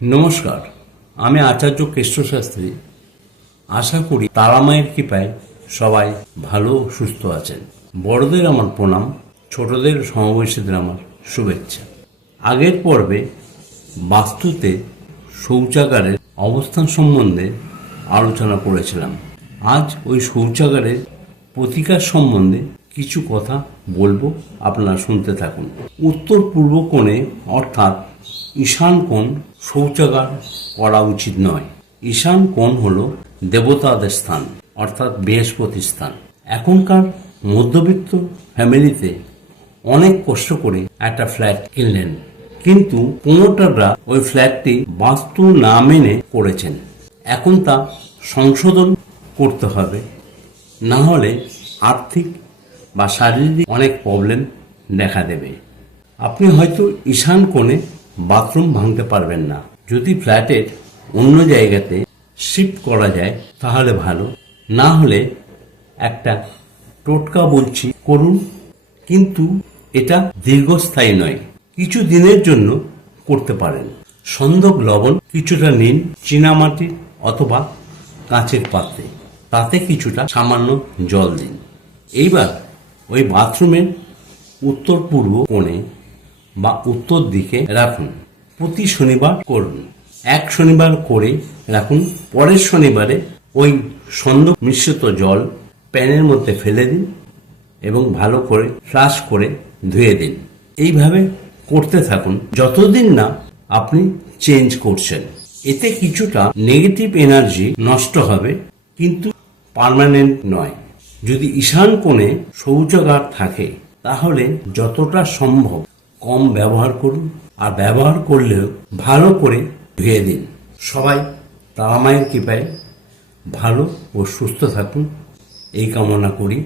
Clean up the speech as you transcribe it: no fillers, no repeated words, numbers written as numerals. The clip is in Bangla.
নমস্কার, আমি আচার্য কেষ্ট শাস্ত্রী। আশা করি তারামায়ের কৃপায় সবাই ভালো ও সুস্থ আছেন। বড়দের আমার প্রণাম, ছোটদের সমবয়সীদের আমার শুভেচ্ছা। আগের পর্বে বাস্তুতে শৌচাগারের অবস্থান সম্বন্ধে আলোচনা করেছিলাম। আজ ওই শৌচাগারের প্রতিকার সম্বন্ধে কিছু কথা বলবো, আপনারা শুনতে থাকুন। উত্তর পূর্ব কোণে অর্থাৎ ঈশান কোণ শৌচাগার করা উচিত নয়। ঈশান কোণ হল দেবতাদের স্থান, অর্থাৎ বৃহস্পতির স্থান। এখনকার মধ্যবিত্ত ফ্যামিলিতে অনেক কষ্ট করে একটা ফ্ল্যাট কিনলেন, কিন্তু প্রমোটাররা ওই ফ্ল্যাটটি বাস্তু না মেনে করেছেন। এখন তা সংশোধন করতে হবে, না হলে আর্থিক বা শারীরিক অনেক প্রবলেম দেখা দেবে। আপনি হয়তো ঈশান কোণে বাথরুম ভাঙতে পারবেন না। যদি ফ্ল্যাটের অন্য জায়গাতে শিফট করা যায় তাহলে ভালো, না হলে একটা টোটকা বলছি করুন, কিন্তু এটা দীর্ঘস্থায়ী নয়, কিছু দিনের জন্য করতে পারেন। সন্দক লবণ কিছুটা নিন চীনামাটি অথবা কাঁচের পাত্রে, তাতে কিছুটা সামান্য জল দিন। এইবার ওই বাথরুমের উত্তর পূর্ব কোণে বা উত্তর দিকে রাখুন। প্রতি শনিবার করুন, এক শনিবার করে রাখুন। পরের শনিবারে ওই সন্দক মিশ্রিত জল প্যানের মধ্যে ফেলে দিন এবং ভালো করে ফ্লাশ করে ধুয়ে দিন। এইভাবে করতে থাকুন যতদিন না আপনি চেঞ্জ করছেন। এতে কিছুটা নেগেটিভ এনার্জি নষ্ট হবে, কিন্তু পার্মানেন্ট নয়। যদি ঈশান কোণে শৌচাগার থাকে তাহলে যতটা সম্ভব কম ব্যবহার করুন, আর ব্যবহার করলেও ভালো করে ধুয়ে দিন। সবাই তারামায়ের কৃপায় ভালো ও সুস্থ থাকুন, এই কামনা করি।